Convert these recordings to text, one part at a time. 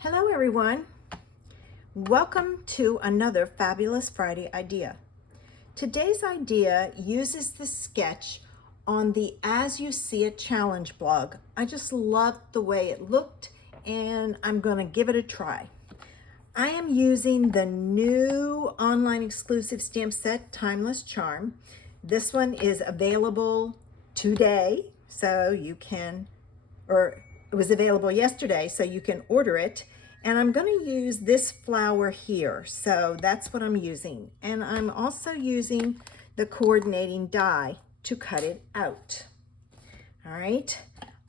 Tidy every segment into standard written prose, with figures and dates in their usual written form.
Hello everyone. Welcome to another Fabulous Friday idea. Today's idea uses the sketch on the As You See It challenge blog. I just loved the way it looked and I'm going to give it a try. I am using the new online exclusive stamp set, Timeless Charm. This one is available today, so you can, or it was available yesterday, so you can order it. And I'm going to use this flower here, so that's what I'm using. And I'm also using the coordinating die to cut it out. All right,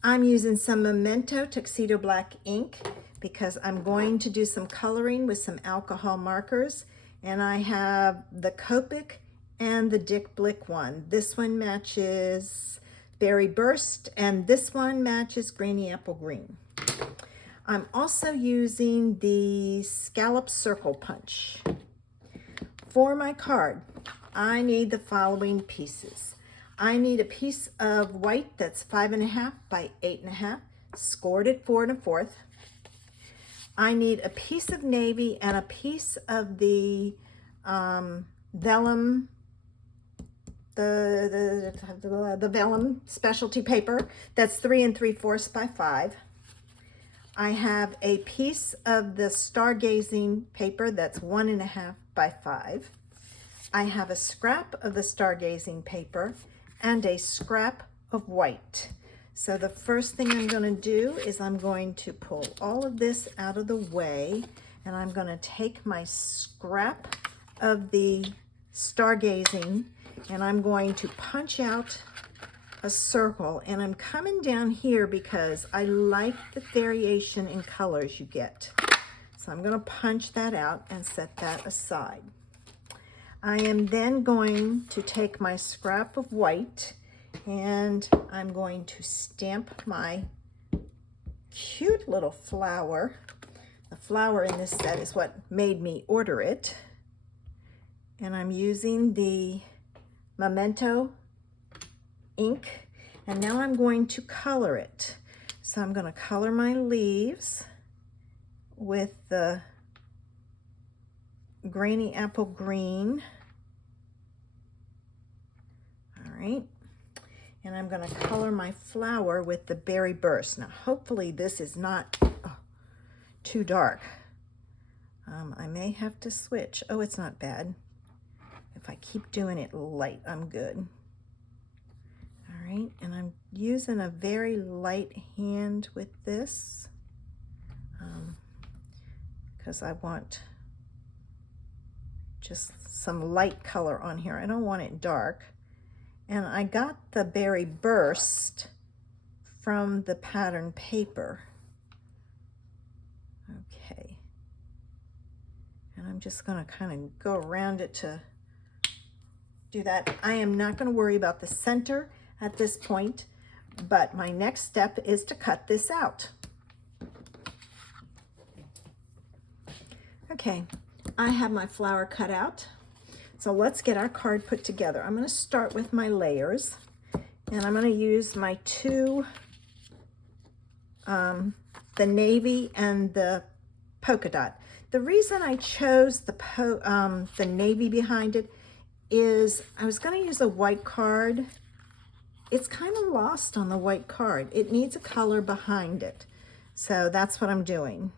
I'm using some Memento Tuxedo Black ink because I'm going to do some coloring with some alcohol markers. And I have the Copic and the Dick Blick one. This one matches Berry Burst, and this one matches Grainy Apple Green. I'm also using the Scallop Circle Punch. For my card, I need the following pieces. I need a piece of white that's 5.5 by 8.5, scored at 4 1/4. I need a piece of navy and a piece of the vellum, the vellum specialty paper that's 3 3/4 by 5. I have a piece of the stargazing paper that's 1.5 by 5. I have a scrap of the stargazing paper and a scrap of white. So the first thing I'm going to do is I'm going to pull all of this out of the way, and I'm going to take my scrap of the stargazing and I'm going to punch out a circle, and I'm coming down here because I like the variation in colors you get. So I'm going to punch that out and set that aside. I am then going to take my scrap of white and I'm going to stamp my cute little flower. The flower in this set is what made me order it. And I'm using the Memento ink, and now I'm going to color it. So I'm going to color my leaves with the Grainy Apple Green. All right, and I'm going to color my flower with the Berry Burst. Now hopefully this is not too dark. I may have to switch. Oh, it's not bad. If I keep doing it light, I'm good. All right, and I'm using a very light hand with this because I want just some light color on here. I don't want it dark. And I got the Berry Burst from the pattern paper. Okay. And I'm just going to kind of go around it to do that. I am not going to worry about the center at this point, but my next step is to cut this out. Okay, I have my flower cut out. So let's get our card put together. I'm going to start with my layers, and I'm going to use my two, the navy and the polka dot. The reason I chose the navy behind it is I was going to use a white card. It's kind of lost on the white card. It needs a color behind it. So that's what I'm doing.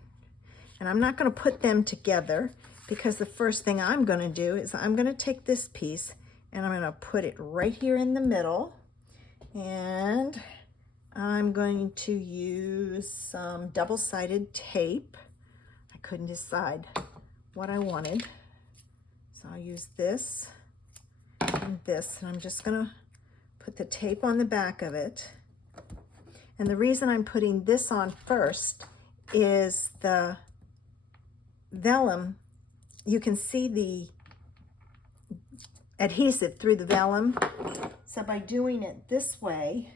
And I'm not going to put them together because the first thing I'm going to do is I'm going to take this piece and I'm going to put it right here in the middle. And I'm going to use some double-sided tape. I couldn't decide what I wanted. So I'll use this and this, and I'm just going to put the tape on the back of it. And the reason I'm putting this on first is the vellum. You can see the adhesive through the vellum. So by doing it this way,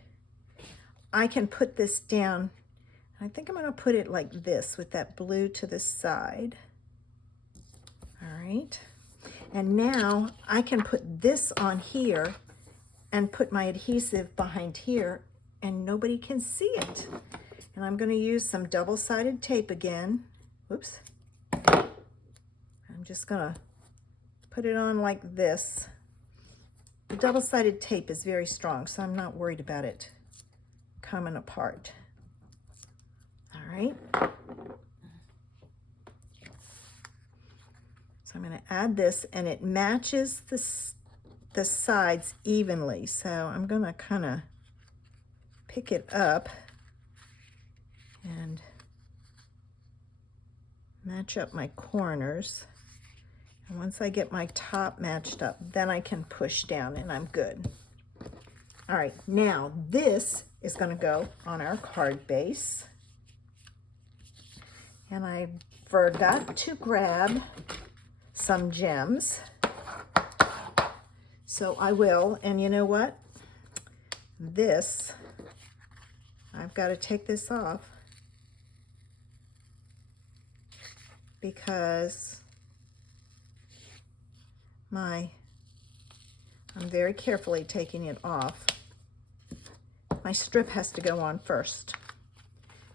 I can put this down. I think I'm going to put it like this with that blue to the side. All right. And now I can put this on here and put my adhesive behind here and nobody can see it. And I'm going to use some double-sided tape again oops. I'm just gonna put it on like this. The double-sided tape is very strong, so I'm not worried about it coming apart. All right. So I'm going to add this, and it matches the sides evenly. So I'm going to kind of pick it up and match up my corners. And once I get my top matched up, then I can push down and I'm good. All right, now this is going to go on our card base. And I forgot to grab some gems. So I will, and you know what? This, I've got to take this off because I'm very carefully taking it off. My strip has to go on first.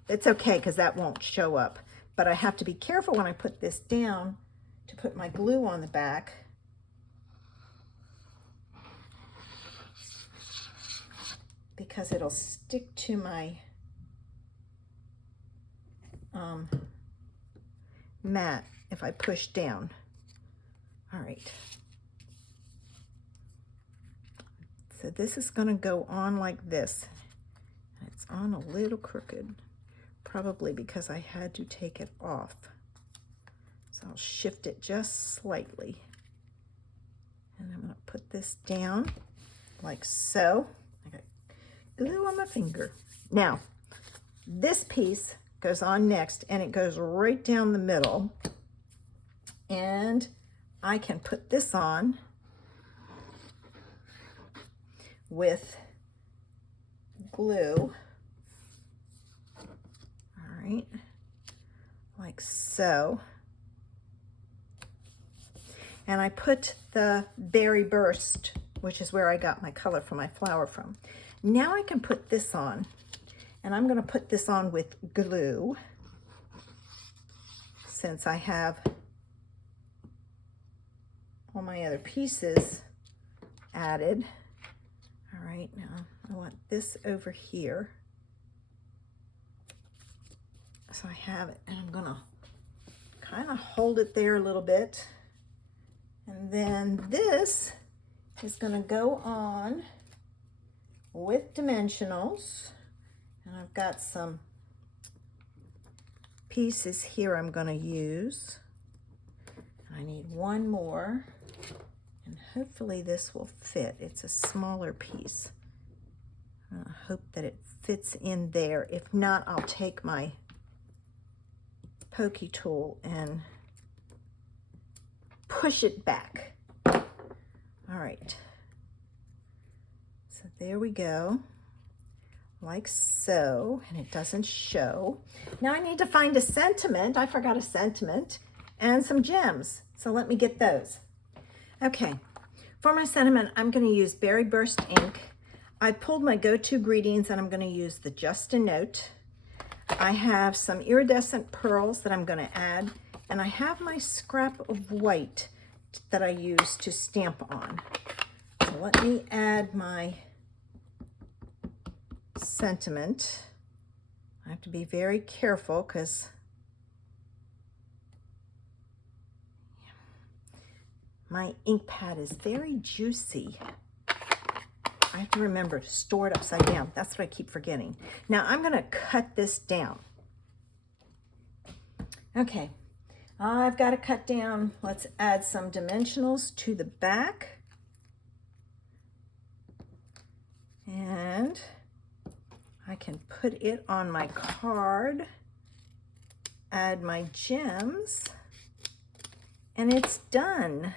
It's okay because that won't show up, but I have to be careful when I put this down to put my glue on the back. Because it'll stick to my mat if I push down. All right. So this is going to go on like this. It's on a little crooked, probably because I had to take it off. So I'll shift it just slightly. And I'm going to put this down like so. I got glue on my finger. Now, this piece goes on next, and it goes right down the middle. And I can put this on with glue. All right, like so. And I put the Berry Burst, which is where I got my color for my flower from. Now I can put this on, and I'm going to put this on with glue since I have all my other pieces added. All right, now I want this over here. So I have it, and I'm gonna kind of hold it there a little bit. And then this is gonna go on with dimensionals. And I've got some pieces here I'm gonna use. I need one more. And hopefully this will fit. It's a smaller piece. I hope that it fits in there. If not, I'll take my pokey tool and push it back. All right. So there we go. Like so. And it doesn't show. Now I need to find a sentiment. I forgot a sentiment and some gems. So let me get those. Okay, for my sentiment, I'm going to use Berry Burst ink. I pulled my go-to greetings, and I'm going to use the Just a Note. I have some iridescent pearls that I'm going to add, and I have my scrap of white that I use to stamp on. So let me add my sentiment. I have to be very careful because my ink pad is very juicy. I have to remember to store it upside down. That's what I keep forgetting. Now I'm going to cut this down. Okay, I've got to cut down. Let's add some dimensionals to the back. And I can put it on my card, add my gems, and it's done.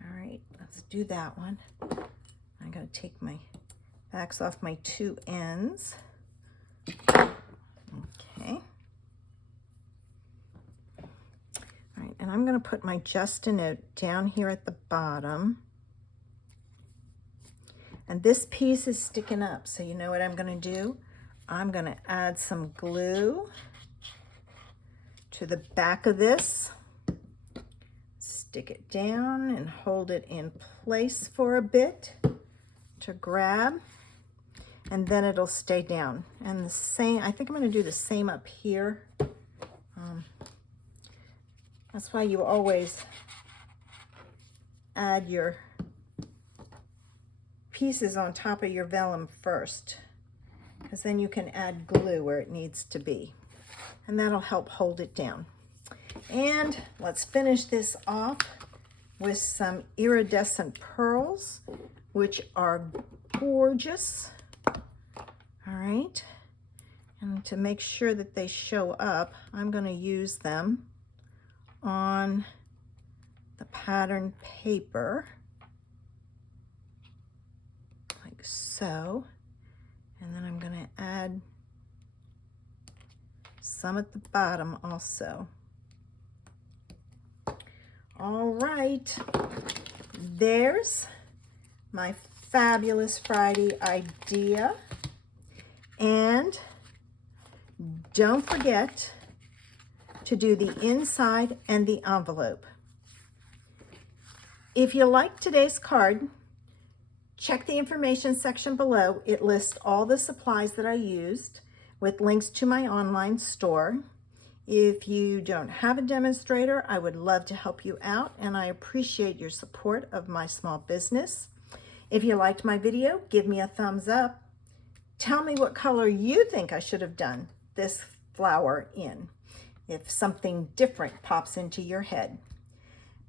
All right, let's do that one. I gotta take my backs off my two ends. Okay. All right, and I'm gonna put my Just a Note down here at the bottom. And this piece is sticking up, so you know what I'm gonna do? I'm gonna add some glue to the back of this, stick it down and hold it in place for a bit to grab, and then it'll stay down. And the same, I think I'm going to do the same up here. That's why you always add your pieces on top of your vellum first, because then you can add glue where it needs to be, and that'll help hold it down. And let's finish this off with some iridescent pearls, which are gorgeous. All right, and to make sure that they show up, I'm going to use them on the pattern paper, like so. And then I'm going to add some at the bottom also. All right, there's my Fabulous Friday idea. And don't forget to do the inside and the envelope. If you like today's card, check the information section below. It lists all the supplies that I used with links to my online store. If you don't have a demonstrator, I would love to help you out, and I appreciate your support of my small business. If you liked my video, give me a thumbs up. Tell me what color you think I should have done this flower in, if something different pops into your head.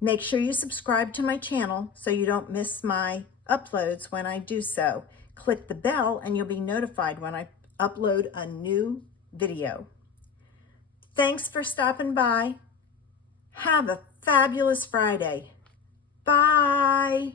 Make sure you subscribe to my channel so you don't miss my uploads when I do so. Click the bell and you'll be notified when I upload a new video. Thanks for stopping by. Have a fabulous Friday. Bye.